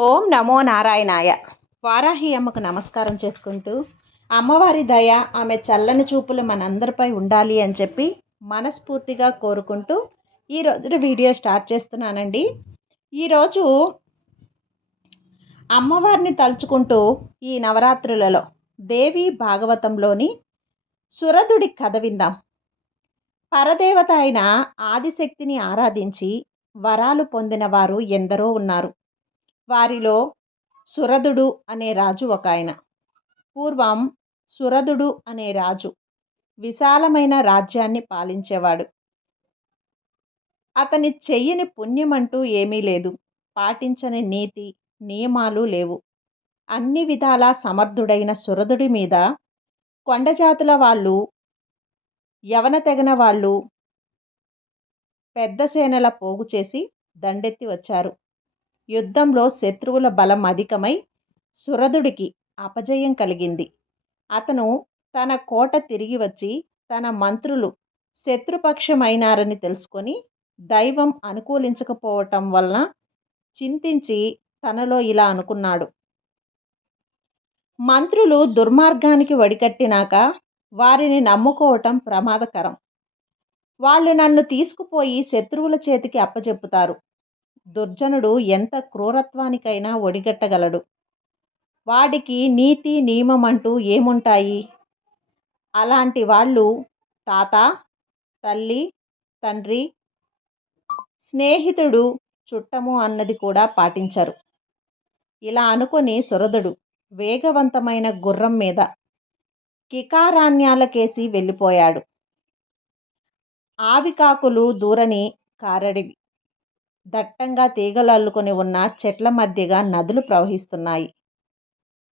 ఓం నమో నారాయణాయ. వారాహి అమ్మకు నమస్కారం చేసుకుంటూ అమ్మవారి దయ ఆమె చల్లని చూపులు మనందరిపై ఉండాలి అని చెప్పి మనస్ఫూర్తిగా కోరుకుంటూ ఈ రోజు వీడియో స్టార్ట్ చేస్తున్నానండి. ఈరోజు అమ్మవారిని తలుచుకుంటూ ఈ నవరాత్రులలో దేవి భాగవతంలోని సురదుడి కథ విందాం. పరదేవత అయిన ఆదిశక్తిని ఆరాధించి వరాలు పొందిన వారు ఎందరో ఉన్నారు. వారిలో సురదుడు అనే రాజు ఒక ఆయన పూర్వం సురధుడు అనే రాజు విశాలమైన రాజ్యాన్ని పాలించేవాడు. అతని చెయ్యని పుణ్యమంటూ ఏమీ లేదు. పాటించని నీతి నియమాలు లేవు. అన్ని విధాలా సమర్థుడైన సురధుడి మీద కొండజాతుల వాళ్ళు యవన తెగన వాళ్ళు పెద్ద సేనల పోగు చేసి దండెత్తి వచ్చారు. యుద్ధంలో శత్రువుల బలం అధికమై సురదుడికి అపజయం కలిగింది. అతను తన కోట తిరిగి వచ్చి తన మంత్రులు శత్రుపక్షమైనారని తెలుసుకొని దైవం అనుకూలించకపోవటం వలన చింతించి తనలో ఇలా అనుకున్నాడు. మంత్రులు దుర్మార్గానికి వడికట్టినాక వారిని నమ్ముకోవటం ప్రమాదకరం. వాళ్ళు నన్ను తీసుకుపోయి శత్రువుల చేతికి అప్పచెప్పుతారు దుర్జనుడు ఎంత క్రూరత్వానికైనా ఒడిగట్టగలడు. వాడికి నీతి నియమం అంటూ ఏముంటాయి? అలాంటి వాళ్ళు తాత తల్లి తండ్రి స్నేహితుడు చుట్టము అన్నది కూడా పాటించరు. ఇలా అనుకొని సురదుడు వేగవంతమైన గుర్రం మీద కికారాణ్యాలకేసి వెళ్ళిపోయాడు. ఆవికాకులు దూరని కారడివి దట్టంగా తీగలు అల్లుకొని ఉన్న చెట్ల మధ్యగా నదులు ప్రవహిస్తున్నాయి.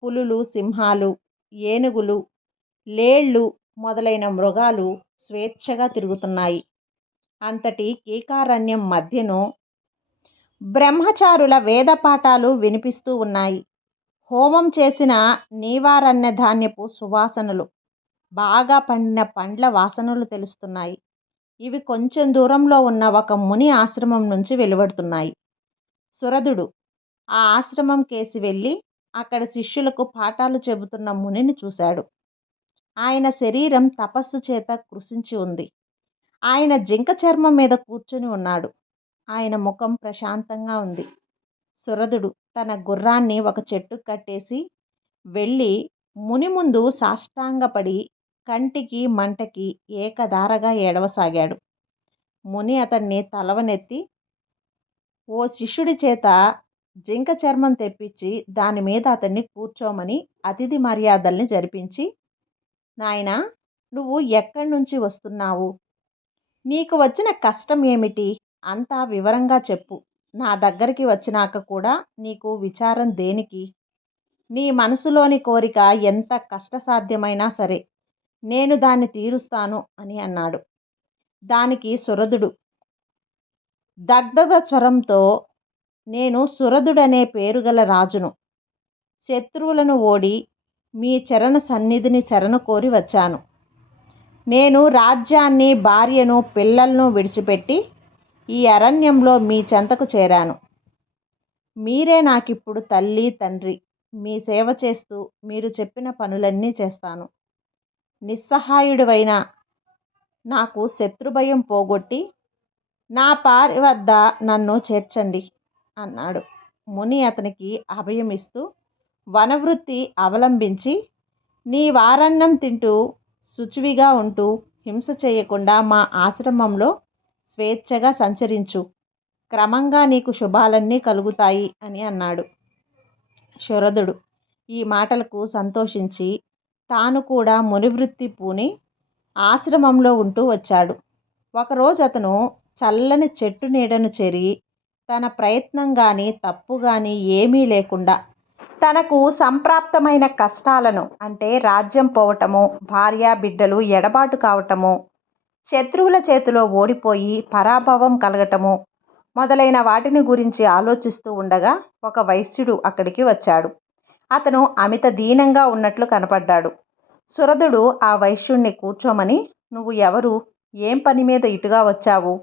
పులులు సింహాలు ఏనుగులు లేళ్ళు మొదలైన మృగాలు స్వేచ్ఛగా తిరుగుతున్నాయి. అంతటి కీకారణ్యం మధ్యను బ్రహ్మచారుల వేద పాఠాలు వినిపిస్తూ ఉన్నాయి. హోమం చేసిన నీవారణ్య ధాన్యపు సువాసనలు బాగా పండిన పండ్ల వాసనలు తెలుస్తున్నాయి. ఇవి కొంచెం దూరంలో ఉన్న ఒక ముని ఆశ్రమం నుంచి వెలువడుతున్నాయి. సురధుడు ఆ ఆశ్రమం కేసి వెళ్ళి అక్కడ శిష్యులకు పాఠాలు చెబుతున్న మునిని చూశాడు. ఆయన శరీరం తపస్సు చేత కృషించి ఉంది. ఆయన జింక చర్మం మీద కూర్చుని ఉన్నాడు. ఆయన ముఖం ప్రశాంతంగా ఉంది. సురధుడు తన గుర్రాన్ని ఒక చెట్టు కట్టేసి వెళ్ళి ముని ముందు సాష్టాంగపడి కంటికి మంటకి ఏకధారగా ఏడవసాగాడు. ముని అతన్ని తలవనెత్తి ఓ శిష్యుడి చేత జింక చర్మం తెప్పించి దాని మీద అతన్ని కూర్చోమని అతిథి మర్యాదల్ని జరిపించి నాయన నువ్వు ఎక్కడి నుంచి వస్తున్నావు? నీకు వచ్చిన కష్టం ఏమిటి? అంతా వివరంగా చెప్పు. నా దగ్గరికి వచ్చినాక కూడా నీకు విచారం దేనికి? నీ మనసులోని కోరిక ఎంత కష్టసాధ్యమైనా సరే. నేను దాన్ని తీరుస్తాను అని అన్నాడు. దానికి సురదుడు దగ్ధద స్వరంతో నేను సురదుడనే పేరు గల రాజును శత్రువులను ఓడి మీ చరణ సన్నిధిని చరణ కోరి వచ్చాను. నేను రాజ్యాన్ని భార్యను పిల్లలను విడిచిపెట్టి ఈ అరణ్యంలో మీ చెంతకు చేరాను. మీరే నాకిప్పుడు తల్లి తండ్రి మీ సేవ చేస్తూ మీరు చెప్పిన పనులన్నీ చేస్తాను. నిస్సహాయుడివైన నాకు శత్రుభయం పోగొట్టి నా పారి వద్ద నన్ను చేర్చండి అన్నాడు. ముని అతనికి అభయం ఇస్తూ వనవృత్తి అవలంబించి నీ వారన్నం తింటూ శుచివిగా ఉంటూ హింస చేయకుండా మా ఆశ్రమంలో స్వేచ్ఛగా సంచరించు. క్రమంగా నీకు శుభాలన్నీ కలుగుతాయి అని అన్నాడు. శరదుడు ఈ మాటలకు సంతోషించి తాను కూడా మునివృత్తి పూని ఆశ్రమంలో ఉంటూ వచ్చాడు. ఒకరోజు అతను చల్లని చెట్టు నీడను చేరి తన ప్రయత్నం కానీ తప్పు కానీ ఏమీ లేకుండా తనకు సంప్రాప్తమైన కష్టాలను అంటే రాజ్యం పోవటము భార్య బిడ్డలు ఎడబాటు కావటము శత్రువుల చేతిలో ఓడిపోయి పరాభవం కలగటము మొదలైన వాటిని గురించి ఆలోచిస్తూ ఉండగా ఒక వైశ్యుడు అక్కడికి వచ్చాడు. అతను అమిత దీనంగా ఉన్నట్లు కనపడ్డాడు. సురదుడు ఆ వైశ్యుణ్ణి కూర్చోమని నువ్వు ఎవరు? ఏం పని మీద ఇటుగా వచ్చావు?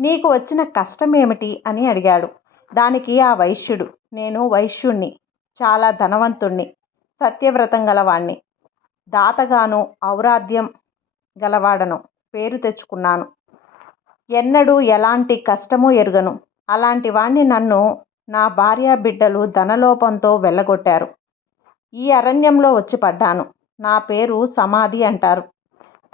నీకు వచ్చిన కష్టం ఏమిటి అని అడిగాడు. దానికి ఆ వైశ్యుడు. నేను వైశ్యుణ్ణి. చాలా ధనవంతుణ్ణి. సత్యవ్రతం గలవాణ్ణి. దాతగాను ఔరాధ్యం గలవాడను పేరు తెచ్చుకున్నాను. ఎన్నడూ ఎలాంటి కష్టమూ ఎరుగను. అలాంటి వాణ్ణి నన్ను నా భార్య బిడ్డలు ధనలోపంతో వెళ్ళగొట్టారు ఈ అరణ్యంలో వచ్చి పడ్డాను. నా పేరు సమాధి అంటారు.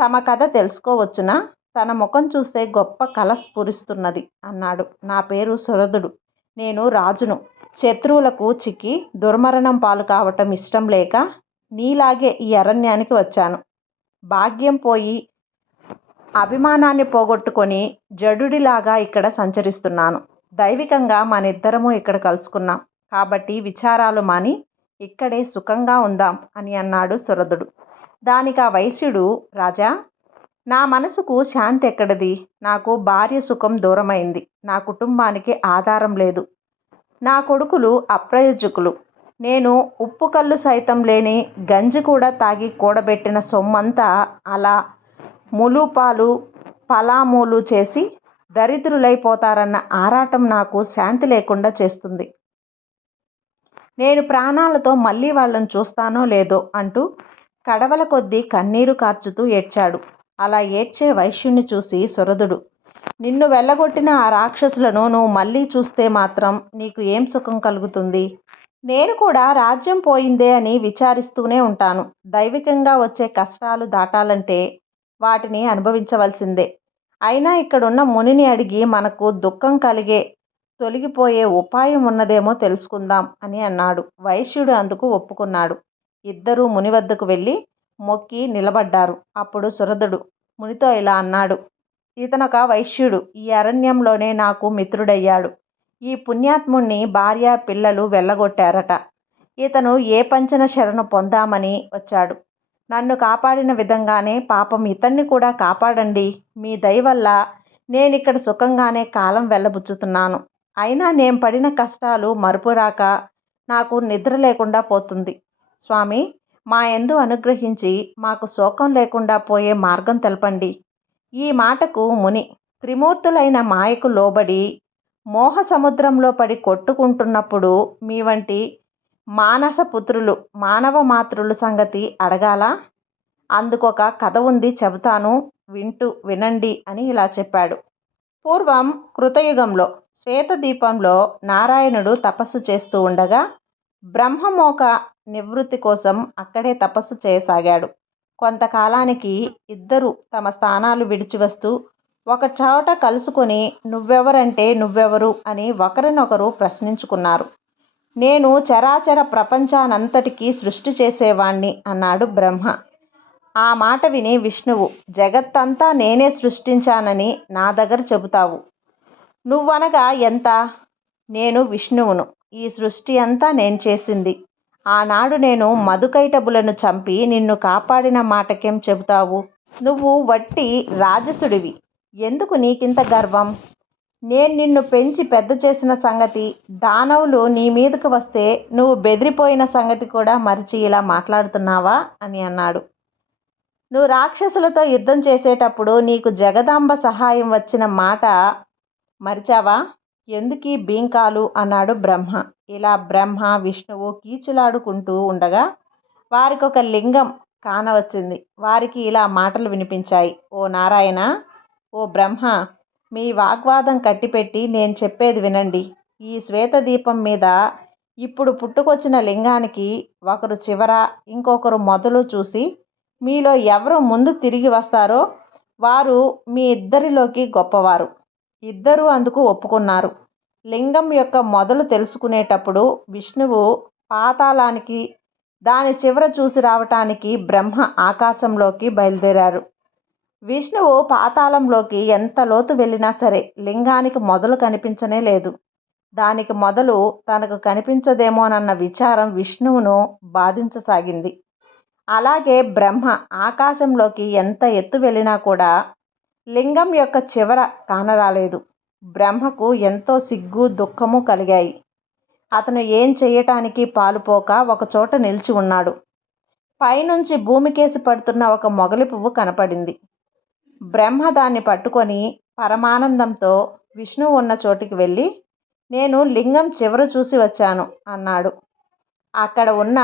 తమ కథ తెలుసుకోవచ్చునా? తన ముఖం చూస్తే గొప్ప కళ స్ఫురిస్తున్నది అన్నాడు. నా పేరు సురదుడు నేను రాజును. శత్రువులకు చిక్కి దుర్మరణం పాలు కావటం ఇష్టం లేక నీలాగే ఈ అరణ్యానికి వచ్చాను. భాగ్యం పోయి అభిమానాన్ని పోగొట్టుకొని జడుడిలాగా ఇక్కడ సంచరిస్తున్నాను. దైవికంగా మనిద్దరము ఇక్కడ కలుసుకున్నాం. కాబట్టి విచారాలు మాని ఇక్కడే సుఖంగా ఉందాం అని అన్నాడు సురదుడు దానికి ఆ వైశ్యుడు రాజా! నా మనసుకు శాంతి ఎక్కడిది? నాకు భార్య సుఖం దూరమైంది. నా కుటుంబానికి ఆధారం లేదు. నా కొడుకులు అప్రయోజకులు. నేను ఉప్పు కళ్ళు సైతం లేని గంజి కూడా తాగి కూడబెట్టిన సొమ్మంతా అలా ములుపాలు పలామూలు చేసి దరిద్రులైపోతారన్న ఆరాటం నాకు శాంతి లేకుండా చేస్తుంది. నేను ప్రాణాలతో మళ్ళీ వాళ్ళని చూస్తానో లేదో అంటూ కడవల కొద్దీ కన్నీరు కార్చుతూ ఏడ్చాడు. అలా ఏడ్చే వైశ్యుణ్ణి చూసి సురదుడు నిన్ను వెళ్ళగొట్టిన ఆ రాక్షసులను నువ్వు మళ్ళీ చూస్తే మాత్రం నీకు ఏం సుఖం కలుగుతుంది? నేను కూడా రాజ్యం పోయిందే అని విచారిస్తూనే ఉంటాను. దైవికంగా వచ్చే కష్టాలు దాటాలంటే వాటిని అనుభవించవలసిందే. అయినా ఇక్కడున్న మునిని అడిగి మనకు దుఃఖం కలిగే తొలగిపోయే ఉపాయం ఉన్నదేమో తెలుసుకుందాం అని అన్నాడు. వైశ్యుడు అందుకు ఒప్పుకున్నాడు. ఇద్దరూ ముని వద్దకు వెళ్ళి మొక్కి నిలబడ్డారు. అప్పుడు సురదుడు మునితో ఇలా అన్నాడు. ఇతనొక వైశ్యుడు ఈ అరణ్యంలోనే నాకు మిత్రుడయ్యాడు. ఈ పుణ్యాత్ముణ్ణి భార్య పిల్లలు వెళ్ళగొట్టారట. ఇతను ఏ పంచన శరణు పొందామని వచ్చాడు. నన్ను కాపాడిన విధంగానే పాపం ఇతన్ని కూడా కాపాడండి. మీ దయ వల్ల నేను ఇక్కడ సుఖంగానే కాలం వెళ్ళబుచ్చుతున్నాను. అయినా నేను పడిన కష్టాలు మరుపురాక నాకు నిద్ర లేకుండా పోతుంది. స్వామి మా ఎందు అనుగ్రహించి మాకు శోకం లేకుండా పోయే మార్గం తెలపండి. ఈ మాటకు ముని త్రిమూర్తులైన మాయకు లోబడి మోహ సముద్రంలో పడి కొట్టుకుంటున్నప్పుడు మీ వంటి మానస పుత్రులు మానవ మాతృలు సంగతి అడగాల? అందుకొక కథ ఉంది చెబుతాను వింటూ వినండి అని ఇలా చెప్పాడు. పూర్వం కృతయుగంలో శ్వేతదీపంలో నారాయణుడు తపస్సు చేస్తూ ఉండగా బ్రహ్మమోక నివృత్తి కోసం అక్కడే తపస్సు చేయసాగాడు. కొంతకాలానికి ఇద్దరు తమ స్థానాలు విడిచి వస్తూ ఒక చోట కలుసుకొని నువ్వెవరంటే నువ్వెవరు అని ఒకరినొకరు ప్రశ్నించుకున్నారు. నేను చరాచర ప్రపంచానంతటికీ సృష్టి చేసేవాణ్ణి అన్నాడు బ్రహ్మ. ఆ మాట విని విష్ణువు జగత్తంతా నేనే సృష్టించానని నా దగ్గర చెబుతావు. నువ్వనగా ఎంత? నేను విష్ణువును. ఈ సృష్టి అంతా నేను చేసింది. ఆనాడు నేను మధుకైటబులను చంపి నిన్ను కాపాడిన మాటకేం చెబుతావు? నువ్వు వట్టి రాజసుడివి. ఎందుకు నీకింత గర్వం? నేను నిన్ను పెంచి పెద్ద చేసిన సంగతి దానవులు నీ మీదకు వస్తే నువ్వు బెదిరిపోయిన సంగతి కూడా మరిచి ఇలా మాట్లాడుతున్నావా? అని అన్నాడు. నువ్వు రాక్షసులతో యుద్ధం చేసేటప్పుడు నీకు జగదాంబ సహాయం వచ్చిన మాట మరిచావా? ఎందుకీ బీంకాలు అన్నాడు బ్రహ్మ. ఇలా బ్రహ్మ విష్ణువు కీచులాడుకుంటూ ఉండగా వారికి ఒక లింగం కానవచ్చింది. వారికి ఇలా మాటలు వినిపించాయి. ఓ నారాయణ ఓ బ్రహ్మ మీ వాగ్వాదం కట్టిపెట్టి నేను చెప్పేది వినండి. ఈ శ్వేత దీపం మీద ఇప్పుడు పుట్టుకొచ్చిన లింగానికి ఒకరు చివర ఇంకొకరు మొదలు చూసి మీలో ఎవరు ముందు తిరిగి వస్తారో వారు మీ ఇద్దరిలోకి గొప్పవారు. ఇద్దరూ అందుకు ఒప్పుకున్నారు. లింగం యొక్క మొదలు తెలుసుకునేటప్పుడు విష్ణువు పాతాళానికి దాని చివర చూసి రావటానికి బ్రహ్మ ఆకాశంలోకి బయలుదేరారు. విష్ణువు పాతాళంలోకి ఎంత లోతు వెళ్ళినా సరే లింగానికి మొదలు కనిపించనే లేదు. దానికి మొదలు తనకు కనిపించదేమోనన్న విచారం విష్ణువును బాధించసాగింది. అలాగే బ్రహ్మ ఆకాశంలోకి ఎంత ఎత్తు వెళ్ళినా కూడా లింగం యొక్క చివర కానరాలేదు. బ్రహ్మకు ఎంతో సిగ్గు దుఃఖము కలిగాయి. అతను ఏం చేయటానికి పాలుపోక ఒకచోట నిలిచి ఉన్నాడు. పైనుంచి భూమికేసి పడుతున్న ఒక మొగలి పువ్వు కనపడింది. బ్రహ్మ దాన్ని పట్టుకొని పరమానందంతో విష్ణువు ఉన్న చోటికి వెళ్ళి నేను లింగం చివర చూసి వచ్చాను అన్నాడు. అక్కడ ఉన్న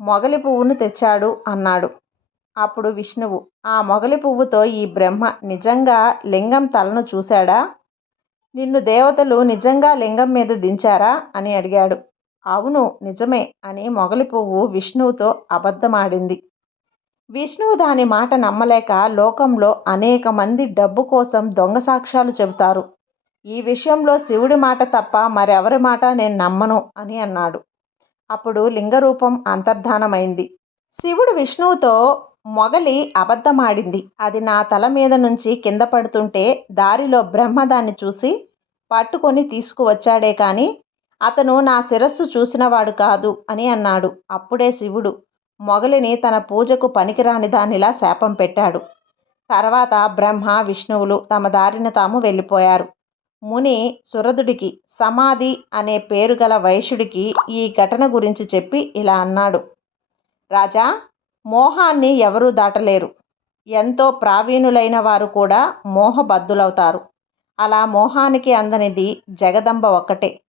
మొగలి పువ్వును తెచ్చాడు అన్నాడు. అప్పుడు విష్ణువు ఆ మొగలి పువ్వుతో ఈ బ్రహ్మ నిజంగా లింగం తలను చూశాడా? నిన్ను దేవతలు నిజంగా లింగం మీద దించారా? అని అడిగాడు. అవును నిజమే అని మొగలి పువ్వు విష్ణువుతో అబద్ధమాడింది. విష్ణువు దాని మాట నమ్మలేక లోకంలో అనేక మంది డబ్బు కోసం దొంగ సాక్ష్యాలు చెబుతారు. ఈ విషయంలో శివుడి మాట తప్ప మరెవరి మాట నేను నమ్మను అని అన్నాడు. అప్పుడు లింగరూపం అంతర్ధానమైంది. శివుడు విష్ణువుతో మొగలి అబద్ధమాడింది. అది నా తల మీద నుంచి కింద పడుతుంటే దారిలో బ్రహ్మ దాన్ని చూసి పట్టుకొని తీసుకువచ్చాడే కానీ అతను నా శిరస్సు చూసినవాడు కాదు అని అన్నాడు. అప్పుడే శివుడు మొగలిని తన పూజకు పనికిరాని దానిలా శాపం పెట్టాడు. తర్వాత బ్రహ్మ విష్ణువులు తమ దారిన తాము వెళ్ళిపోయారు. ముని సురదుడికి సమాధి అనే పేరు గల వైశ్యుడికి ఈ ఘటన గురించి చెప్పి ఇలా అన్నాడు. రాజా మోహాన్ని ఎవరూ దాటలేరు. ఎంతో ప్రావీణులైన వారు కూడా మోహబద్ధులవుతారు. అలా మోహానికి అందనిది జగదంబ ఒక్కటే.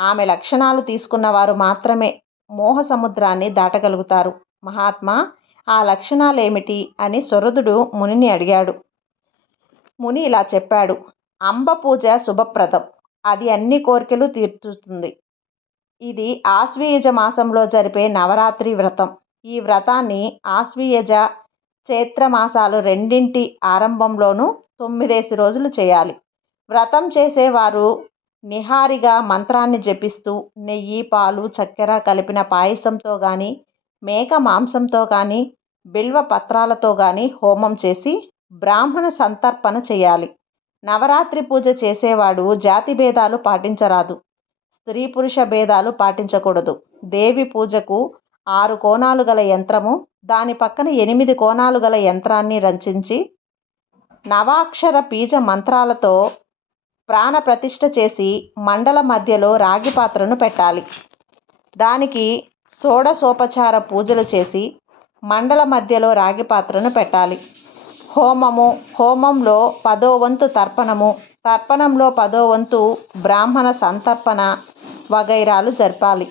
ఆమె లక్షణాలు తీసుకున్నవారు మాత్రమే మోహ సముద్రాన్ని దాటగలుగుతారు. మహాత్మా ఆ లక్షణాలేమిటి అని సురదుడు మునిని అడిగాడు. ముని ఇలా చెప్పాడు. అంబ పూజ శుభప్రదం. అది అన్ని కోరికలు తీర్చుతుంది. ఇది ఆశ్వీయుజ మాసంలో జరిపే నవరాత్రి వ్రతం. ఈ వ్రతాన్ని ఆశ్వీయజ చైత్ర మాసాలు రెండింటి ఆరంభంలోనూ తొమ్మిదేసి రోజులు చేయాలి. వ్రతం చేసేవారు నిహారిగా మంత్రాన్ని జపిస్తూ నెయ్యి పాలు చక్కెర కలిపిన పాయసంతో కానీ మేక మాంసంతో కానీ బిల్వ పత్రాలతో కానీ హోమం చేసి బ్రాహ్మణ సంతర్పణ చేయాలి. నవరాత్రి పూజ చేసేవాడు జాతి భేదాలు పాటించరాదు. స్త్రీ పురుష భేదాలు పాటించకూడదు. దేవి పూజకు ఆరు కోణాలు గల యంత్రము దాని పక్కన ఎనిమిది కోణాలు గల యంత్రాన్ని రచించి నవాక్షర బీజ మంత్రాలతో ప్రాణ ప్రతిష్ట చేసి మండల మధ్యలో రాగి పాత్రను పెట్టాలి. దానికి షోడశోపచార పూజలు చేసి మండల మధ్యలో రాగి పాత్రను పెట్టాలి. హోమము హోమంలో పదోవంతు తర్పణము తర్పణంలో పదోవంతు బ్రాహ్మణ సంతర్పణ వగైరాలు జరపాలి.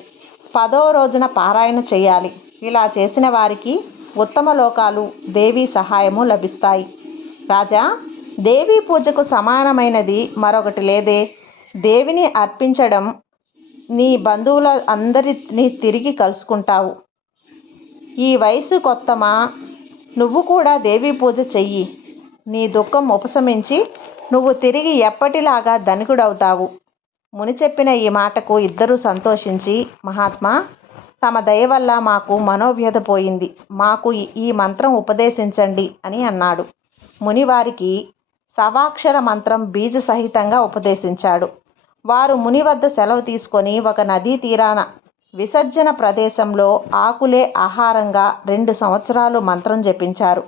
పదో రోజున పారాయణ చేయాలి. ఇలా చేసిన వారికి ఉత్తమ లోకాలు దేవి సహాయము లభిస్తాయి. రాజా దేవీ పూజకు సమానమైనది మరొకటి లేదే. దేవిని అర్పించడం నీ బంధువుల అందరిని తిరిగి కలుసుకుంటావు. ఈ వయసు కొత్తమా? నువ్వు కూడా దేవీ పూజ చెయ్యి. నీ దుఃఖం ఉపశమించి నువ్వు తిరిగి ఎప్పటిలాగా ధనికుడవుతావు. ముని చెప్పిన ఈ మాటకు ఇద్దరూ సంతోషించి మహాత్మా తమ దయ వల్ల మాకు మనోవ్యధ పోయింది. మాకు ఈ మంత్రం ఉపదేశించండి అని అన్నాడు. మునివారికి సవాక్షర మంత్రం బీజ సహితంగా ఉపదేశించాడు. వారు ముని వద్ద సెలవు తీసుకొని ఒక నదీ తీరాన విసర్జన ప్రదేశంలో ఆకులే ఆహారంగా రెండు సంవత్సరాలు మంత్రం జపించారు.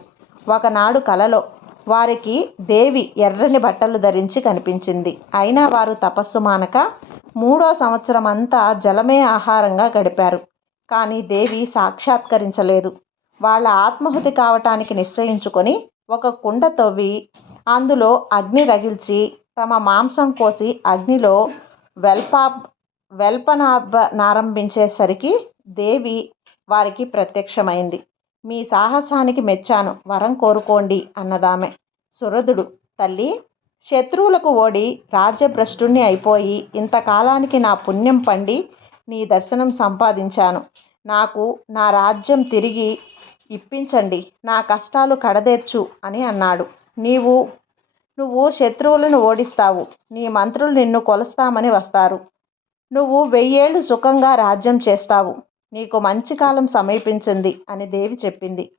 ఒకనాడు కలలో వారికి దేవి ఎర్రని బట్టలు ధరించి కనిపించింది. అయినా వారు తపస్సు మానక మూడో సంవత్సరం అంతా జలమే ఆహారంగా గడిపారు. కానీ దేవి సాక్షాత్కరించలేదు. వాళ్ళ ఆత్మహుతి కావటానికి నిశ్చయించుకొని ఒక కుండ తవ్వి అందులో అగ్ని రగిల్చి తమ మాంసం కోసి అగ్నిలో వెల్పాప్ వెల్పనాభ నారంభించేసరికి దేవి వారికి ప్రత్యక్షమైంది. మీ సాహసానికి మెచ్చాను. వరం కోరుకోండి అన్నదామె. సురదుడు తల్లి! శత్రువులకు ఓడి రాజ్యభ్రష్టుణ్ణి అయిపోయి ఇంతకాలానికి నా పుణ్యం పండి నీ దర్శనం సంపాదించాను. నాకు నా రాజ్యం తిరిగి ఇప్పించండి. నా కష్టాలు కడదేర్చు అని అన్నాడు. నీవు నువ్వు శత్రువులను ఓడిస్తావు. నీ మంత్రులు నిన్ను కొలుస్తామని వస్తారు. నువ్వు వెయ్యేళ్ళు సుఖంగా రాజ్యం చేస్తావు. నీకు మంచి కాలం సమీపించింది అని దేవి చెప్పింది.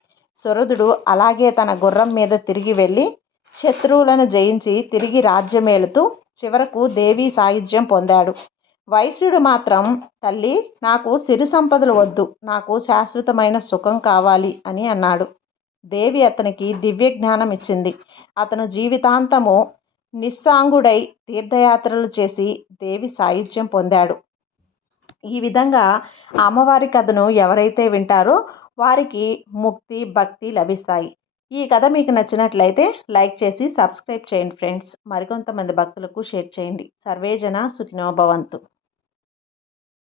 సురదుడు అలాగే తన గుర్రం మీద తిరిగి వెళ్ళి శత్రువులను జయించి తిరిగి రాజ్యమేలుతూ చివరకు దేవి సాయుధ్యం పొందాడు. వైశ్యుడు మాత్రం తల్లి నాకు సిరి సంపదలు వద్దు. నాకు శాశ్వతమైన సుఖం కావాలి అని అన్నాడు. దేవి అతనికి దివ్య జ్ఞానం ఇచ్చింది అతను జీవితాంతము నిస్సాంగుడై తీర్థయాత్రలు చేసి దేవి సాయుధ్యం పొందాడు. ఈ విధంగా అమ్మవారి కథను ఎవరైతే వింటారో వారికి ముక్తి భక్తి లభిస్తాయి. ఈ కథ మీకు నచ్చినట్లయితే లైక్ చేసి సబ్స్క్రైబ్ చేయండి ఫ్రెండ్స్. మరికొంతమంది భక్తులకు షేర్ చేయండి. సర్వేజన సుఖినోభవంతు